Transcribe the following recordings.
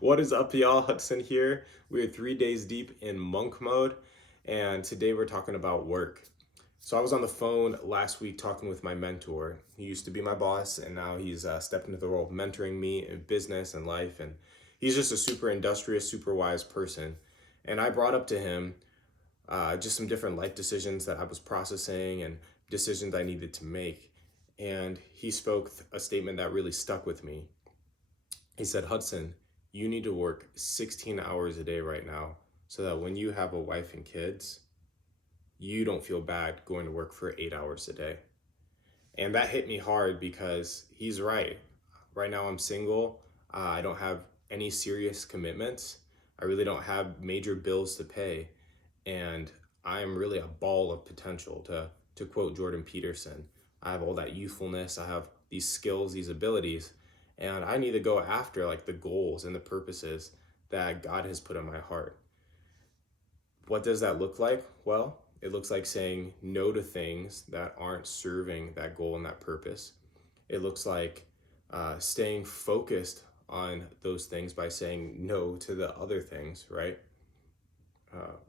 What is up, y'all? Hudson here. We are 3 days deep in monk mode, and today we're talking about work. So I was on the phone last week talking with my mentor. He used to be my boss, and now he's stepped into the role of mentoring me in business and life. And he's just a super industrious, super wise person. And I brought up to him just some different life decisions that I was processing and decisions I needed to make. And he spoke a statement that really stuck with me. He said, Hudson, you need to work 16 hours a day right now so that when you have a wife and kids, you don't feel bad going to work for 8 hours a day. And that hit me hard because he's right. Right now, I'm single. I don't have any serious commitments. I really don't have major bills to pay. And I am really a ball of potential, to quote Jordan Peterson. I have all that youthfulness. I have these skills, these abilities, and I need to go after like the goals and the purposes that God has put in my heart. What does that look like? Well, it looks like saying no to things that aren't serving that goal and that purpose. It looks like staying focused on those things by saying no to the other things, right?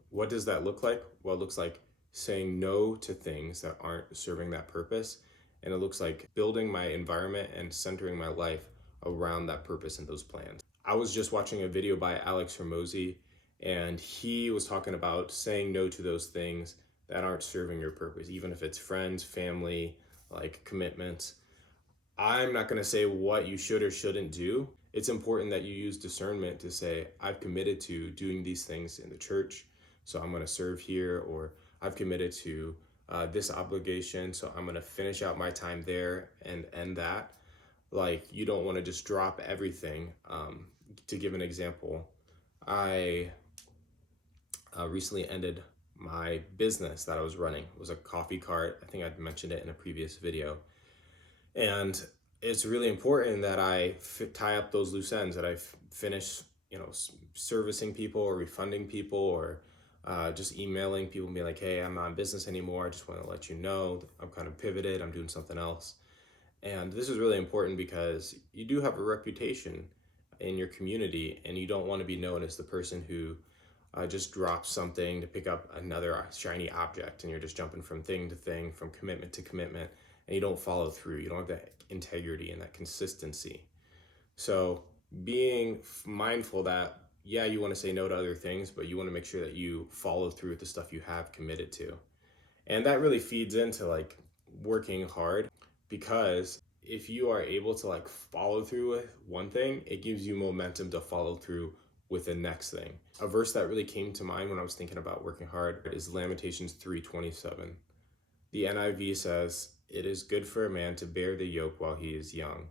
What does that look like? Well, it looks like saying no to things that aren't serving that purpose. And it looks like building my environment and centering my life around that purpose and those plans. I was just watching a video by Alex Hormozy, and he was talking about saying no to those things that aren't serving your purpose, even if it's friends, family, like commitments. I'm not going to say what you should or shouldn't do. It's important that you use discernment to say, I've committed to doing these things in the church, so I'm going to serve here, or I've committed to this obligation, so I'm going to finish out my time there and end that. Like, you don't want to just drop everything. To give an example, I recently ended my business that I was running. It was a coffee cart. I think I'd mentioned it in a previous video. And it's really important that I tie up those loose ends, that I finish, servicing people or refunding people, or just emailing people and being like, hey, I'm not in business anymore. I just want to let you know I'm kind of pivoted. I'm doing something else. And this is really important because you do have a reputation in your community, and you don't want to be known as the person who just drops something to pick up another shiny object, and you're just jumping from thing to thing, from commitment to commitment, and you don't follow through. You don't have that integrity and that consistency. So being mindful that, yeah, you want to say no to other things, but you want to make sure that you follow through with the stuff you have committed to. And that really feeds into like working hard, because if you are able to like follow through with one thing, it gives you momentum to follow through with the next thing. A verse that really came to mind when I was thinking about working hard is Lamentations 3:27. The NIV says, "It is good for a man to bear the yoke while he is young."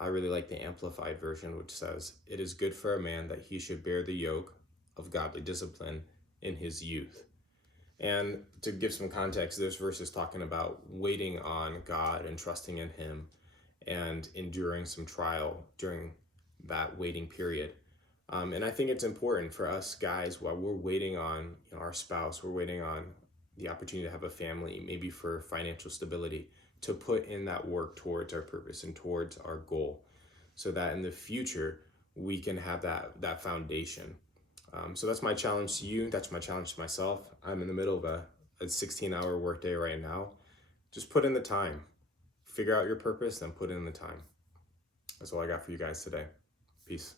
I really like the Amplified version, which says, "It is good for a man that he should bear the yoke of godly discipline in his youth." And to give some context, this verse is talking about waiting on God and trusting in Him and enduring some trial during that waiting period. And I think it's important for us guys, while we're waiting on our spouse, we're waiting on the opportunity to have a family, maybe for financial stability, to put in that work towards our purpose and towards our goal, so that in the future we can have that foundation. So that's my challenge to you. That's my challenge to myself. I'm in the middle of a 16-hour workday right now. Just put in the time. Figure out your purpose, then put in the time. That's all I got for you guys today. Peace.